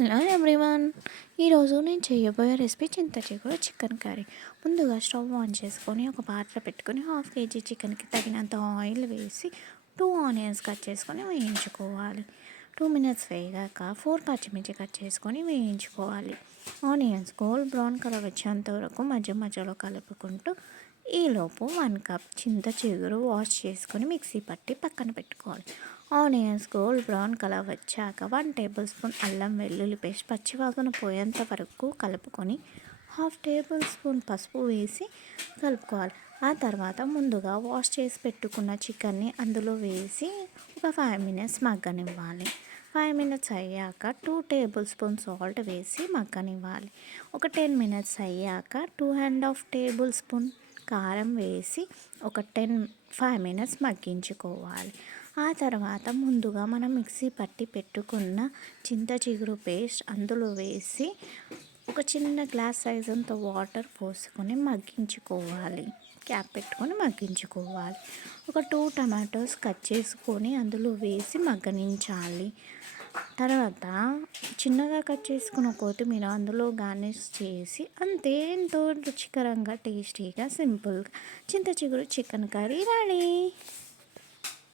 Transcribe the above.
Hello everyone. ఈరోజు నేను చేయబోయే రెసిపీ చింత చిగురు చికెన్ కర్రీ. ముందుగా స్టవ్ ఆన్ చేసుకొని ఒక పాత్ర పెట్టుకొని 1/2 kg చికెన్కి తగినంత ఆయిల్ వేసి 2 ఆనియన్స్ కట్ చేసుకొని వేయించుకోవాలి. 2 minutes వేగాక 4 పచ్చిమిర్చి కట్ చేసుకొని వేయించుకోవాలి. ఆనియన్స్ గోల్డ్ బ్రౌన్ కలర్ వచ్చేంత వరకు మధ్య మధ్యలో కలుపుకుంటూ ఈలోపు 1 కప్ చింత చిగురు వాష్ చేసుకొని మిక్సీ పట్టి పక్కన పెట్టుకోవాలి. ఆనియన్స్ గోల్డ్ బ్రౌన్ కలర్ వచ్చాక 1 tablespoon అల్లం వెల్లుల్లి పేస్ట్ పచ్చివాసన పోయేంత వరకు కలుపుకొని 1/2 tablespoon పసుపు వేసి కలుపుకోవాలి. ఆ తర్వాత ముందుగా వాష్ చేసి పెట్టుకున్న చికెన్ని అందులో వేసి ఒక 5 minutes మగ్గనివ్వాలి. 5 minutes అయ్యాక 2 tablespoon సాల్ట్ వేసి మగ్గనివ్వాలి. ఒక 10 minutes అయ్యాక 2.5 tablespoon కారం వేసి ఒక 5 minutes మగ్గించుకోవాలి. ఆ తర్వాత ముందుగా మనం మిక్సీ పట్టి పెట్టుకున్న చింత చిగురు పేస్ట్ అందులో వేసి ఒక చిన్న గ్లాస్ సైజ్ అంత వాటర్ పోసుకొని మగ్గించుకోవాలి. క్యాప్ పెట్టుకొని మగ్గించుకోవాలి. ఒక 2 tomatoes కట్ చేసుకొని అందులో వేసి మగ్గనించాలి. తర్వాత చిన్నగా కట్ చేసుకున్న కొత్తిమీర అందులో గార్నిష్ చేసి అంతే, ఎంతో రుచికరంగా టేస్టీగా సింపుల్గా చింత చిగురు చికెన్ కర్రీ రెడీ.